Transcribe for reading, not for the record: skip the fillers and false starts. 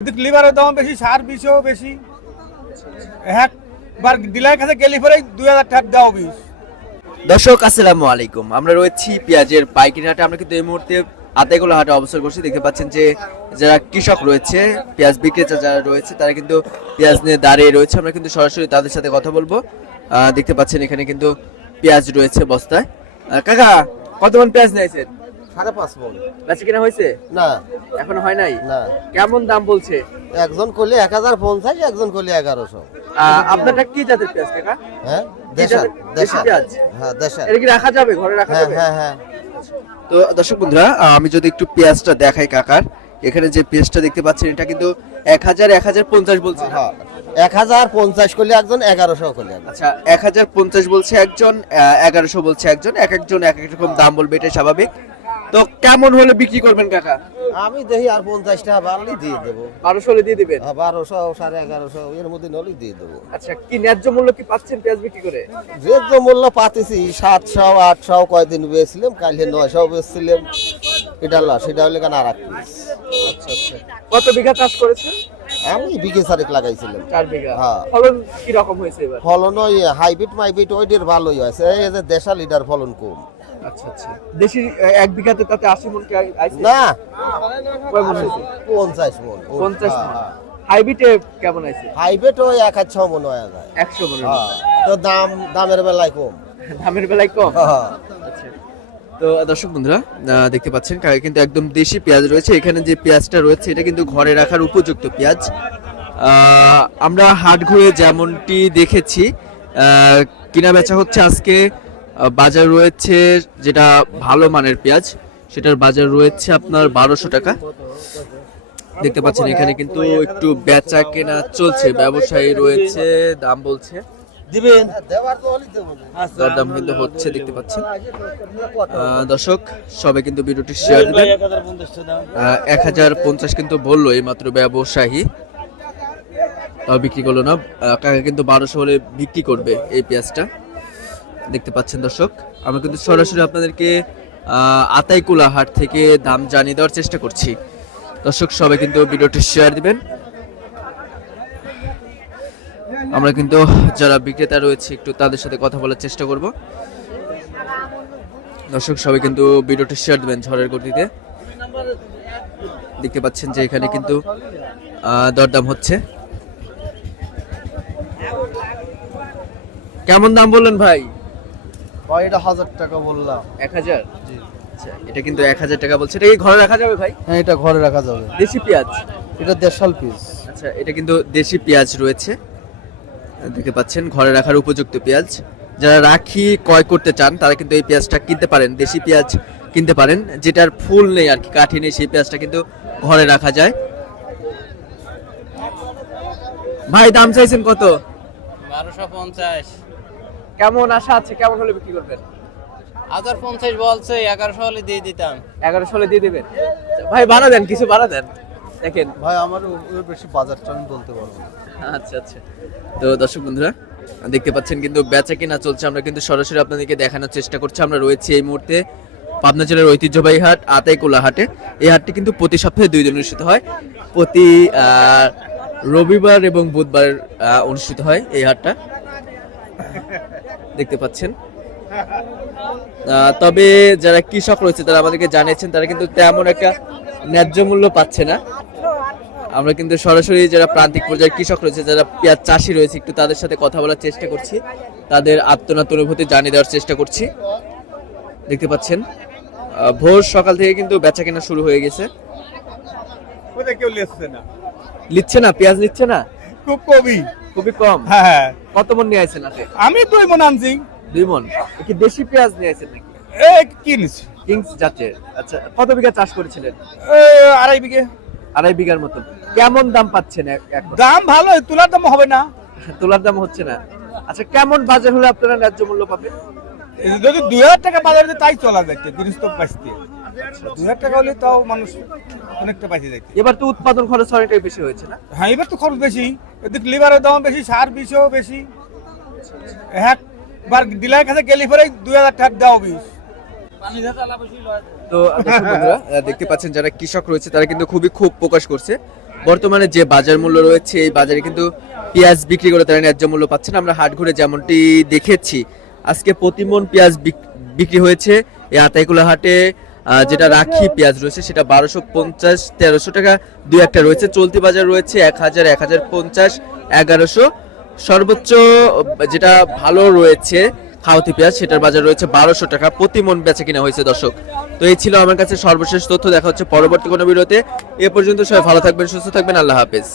কিন্তু লিভারের দাম বেশি, সার বিষও বেশি। একবার ডিলারের কাছে গেলে পরে 2000 টাকা দাও বিষ। দর্শক আসসালামু আলাইকুম, আমরা রয়েছি পেঁয়াজের পাইকারি হাটে। আমরা কিন্তু এই মুহূর্তে আতাইকুলা হাটে অবস্থান করছি। দেখতে পাচ্ছেন যে যারা কৃষক রয়েছে, পেঁয়াজ বিক্রেতা যারা রয়েছে, তারা কিন্তু পেঁয়াজ নিয়ে দাঁড়িয়ে রয়েছে। আমরা কিন্তু সরাসরি তাদের সাথে কথা বলবো। দেখতে পাচ্ছেন এখানে কিন্তু পেঁয়াজ রয়েছে বস্তায়। কাকা, কত মন পেঁয়াজ নিয়েছেন? 5.5 মণ। বেচা কিনা হয়েছে? না এখনো হয় নাই। না, কেমন দাম বলছে? একজন করলে 1050, একজন করলে 1100। আপনারটা কি জাতের পেঁয়াজ কাকা? হ্যাঁ, দেশি পেঁয়াজ? হ্যাঁ দেশা। এটা কি রাখা যাবে, ঘরে রাখা হ্যাঁ যাবে? হ্যাঁ হ্যাঁ। তো দর্শক বন্ধুরা, আমি যদি একটু পেঁয়াজটা দেখাই কাকার, এখানে যে পেঁয়াজটা দেখতে পাচ্ছেন এটা কিন্তু 1050 বলছে। হ্যাঁ 1050 করলে একজন, 1100 করলে একজন। আচ্ছা, 1050 বলছে একজন, 1100 বলছে একজন, এক একজন এক এক রকম দাম বলবে, এটা স্বাভাবিক। তো কেমন হলে বিক্রি করবেন কাকা? আমি দেখি আর 50 টাকা বাড়লেই দিয়ে দেবো। 1200 হলে দিয়ে দিবেন? 1200, 1150 এর মধ্যে নলেই দিয়ে দেবো। আচ্ছা, কি ন্যায্য মূল্য কি পাচ্ছেন পেঁয়াজ বিক্রি করে? যে মূল্য পাতেছি 700, 800 কয়দিন বেচছিলাম, কালকে 900 বেচছিলাম। এটা লস, সেটা হলে কেন আর এক পিস। আচ্ছা আচ্ছা, কত বিঘা চাষ করেছেন? আমি বিঘে 4 লাগাইছিলাম। 4 বিঘা। হ্যাঁ। ফলন কি রকম হয়েছে এবার? ফলন ওই হাইব্রিড মাইব্রিড ওইটার ভালোই হয়েছে, এই যে দেশা লিডার ফলন কম। আচ্ছা আচ্ছা, দেশি 1 বিঘাতে তাতে 80 মণ কি আইছে? না, কয় মণ হয়েছে? 50 মণ। 50 মণ। হাইব্রিডে কেমন আইছে? হাইব্রিড ওই 1.6 মণ হয়ে যায়। 100 মণ। হ্যাঁ, তো দামের বেলায় কম। দামের বেলায় কম। হ্যাঁ। আচ্ছা, তো দর্শক বন্ধুরা, দেখতে পাচ্ছেন কাকা কিন্তু একদম দেশি পেঁয়াজ রয়েছে। এখানে যে পেঁয়াজটা রয়েছে এটা কিন্তু ঘরে রাখার উপযুক্ত পেঁয়াজ। আমরা হাট ঘুরে যেমনটি দেখেছি, কিনা বেচা হচ্ছে আজকে। বাজার রয়েছে যেটা ভালো মানের পেঁয়াজ, সেটার বাজার রয়েছে আপনার 1200 টাকা। দেখতে পাচ্ছেন এখানে কিন্তু একটু বেচা কেনা চলছে, ব্যবসায়ী রয়েছে, দাম বলছে, দিবেন দেওয়ার তো হলি দেব না। দাম কিন্তু হচ্ছে, দেখতে পাচ্ছেন। দর্শক সবাই কিন্তু ভিডিওটি শেয়ার দিবেন। 1050 কিন্তু বললো এই মাত্র ব্যবসায়ী, তাও বিক্রি করলো না। কাকা কিন্তু 1200 হলে বিক্রি করবে এই পেঁয়াজটা। দেখতে পাচ্ছেন দর্শক, আমরা কিন্তু সরাসরি আপনাদেরকে আতাইকুলা হাট থেকে দাম জানিয়ে দেওয়ার চেষ্টা করছি। দর্শক সবাই কিন্তু ভিডিওটি শেয়ার দিবেন। আমরা কিন্তু যারা বিক্রেতা রয়েছে একটু তাদের সাথে কথা বলার চেষ্টা করব। দর্শক সবাই কিন্তু ভিডিওটি শেয়ার দিবেন ঝড়ের গতিতে। দেখতে পাচ্ছেন যে এখানে কিন্তু দরদাম হচ্ছে। কেমন দাম বললেন ভাই? ভাই এটা 1000 টাকা বললাম। 1000? আচ্ছা, এটা কিন্তু 1000 টাকা বলছে। এটা কি ঘরে রাখা যাবে ভাই? হ্যাঁ, এটা ঘরে রাখা যাবে। দেশি পেঁয়াজ? এটা দেশাল পিস। আচ্ছা, এটা কিন্তু দেশি পেঁয়াজ রয়েছে। দেখতে পাচ্ছেন ঘরে রাখার উপযুক্ত পেঁয়াজ। যারা রাখি ক্রয় করতে চান তারা কিন্তু এই পেঁয়াজটা কিনতে পারেন, দেশি পেঁয়াজ কিনতে পারেন, যেটার ফুল নেই আর কি, কাঠি নেই, সেই পেঁয়াজটা কিন্তু ঘরে রাখা যায়। ভাই দাম চাইছেন কত? 1250। কেমন আশা আছে, কেমন হলে বিক্রি করবেন? 1050 বলছে, 1100 হলে দিয়ে দিতাম। 1100 হলে দিয়ে দিবেন? ভাই বাড়া দেন, কিছু বাড়া দেন। দেখেন ভাই আমার ওর বেশি বাজারটা আমি বলতে পারবো না। আচ্ছা আচ্ছা, তো দর্শক বন্ধুরা দেখতে পাচ্ছেন কিন্তু বেচা কেনা চলছে। আমরা কিন্তু সরাসরি আপনাদেরকে দেখানোর চেষ্টা করছি। আমরা রয়েছি এই মুহূর্তে পাবনা জেলার ঐতিহ্যবাহী হাট আতাইকুলা হাটে। এই হাটটি কিন্তু প্রতি সপ্তাহে 2 দিন অনুষ্ঠিত হয়, প্রতি রবিবার এবং বুধবার অনুষ্ঠিত হয় এই হাটটা। দেখতে পাচ্ছেন। তবে যারা কৃষক রয়েছে তারা আমাদেরকে জানিয়েছেন তারা কিন্তু তেমন একটা ন্যায্য মূল্য পাচ্ছে না। আমরা কিন্তু সরাসরি যারা প্রান্তিক পর্যায়ে কৃষক রয়েছে, যারা পেঁয়াজ চাষি রয়েছে, একটু তাদের সাথে কথা বলার চেষ্টা করছি, তাদের আত্মনাত অনুভূতি জানিয়ে দেওয়ার চেষ্টা করছি। দেখতে পাচ্ছেন ভোর সকাল থেকে কিন্তু বেচা কেনা শুরু হয়ে গেছে। ওটা কেউ লিখছে না, নিচ্ছে না, পেঁয়াজ নিচ্ছে না, খুব কমই। খুবই কম। হ্যাঁ, কত মন নিয়ে আসছেন আপনি? আমি 2 মণ আনছি। 2 মন। কি দেশি পেঁয়াজ নিয়ে আসছেন নাকি? কিনছি কিংস জাতের? আচ্ছা, কত বিঘা চাষ করেছিলেন? 2.5 বিঘে। 2.5 বিঘার মতন। কেমন দাম পাচ্ছেন এখন? দাম ভালো, তোলার দাম হবে না। তোলার দাম হচ্ছে না। আচ্ছা, কেমন বাজার হলে আপনারা ন্যায্য মূল্য পাবেন? যদি 2000 টাকা বাজারে তাই চলা যাচ্ছে, জিনিস তো পাইতে 2000 টাকা হলে তাও মানুষ অনেকটা পাইতে যাচ্ছে। এবার তো উৎপাদন খরচ অনেকটাই বেশি হয়েছে না? হ্যাঁ, এবার তো খরচ বেশি, এদিক লিভারের দাম বেশি, সার বিষও বেশি। একবার ডিলারের কাছে গেলে পরে 2000 টাকা দাও বিষ। তো দর্শক বন্ধুরা, দেখতে পাচ্ছেন যারা কৃষক রয়েছে তারা কিন্তু খুবই ক্ষোভ প্রকাশ করছে। বর্তমানে যে বাজার মূল্য রয়েছে এই বাজারে কিন্তু পেঁয়াজ বিক্রি করে তারা ন্যায্য মূল্য পাচ্ছেন। আমরা হাট ঘুরে যেমনটি দেখেছি আজকে প্রতি মণ পেঁয়াজ বিক্রি হয়েছে এই আতাইকুলা হাটে। যেটা রাখি পেঁয়াজ রয়েছে সেটা 1250 1300 টাকা দুই একটা রয়েছে। চলতি বাজার রয়েছে 1000 1050 1100। সর্বোচ্চ যেটা ভালো রয়েছে খাওয়াতি পেঁয়াজ সেটার বাজার রয়েছে 1200 টাকা প্রতি মণ বেচা কিনা হয়েছে। দর্শক, তো এই ছিল আমার কাছে সর্বশেষ তথ্য। দেখা হচ্ছে পরবর্তী কোনো ভিডিওতে। এ পর্যন্ত সবাই ভালো থাকবেন, সুস্থ থাকবেন, আল্লাহ হাফেজ।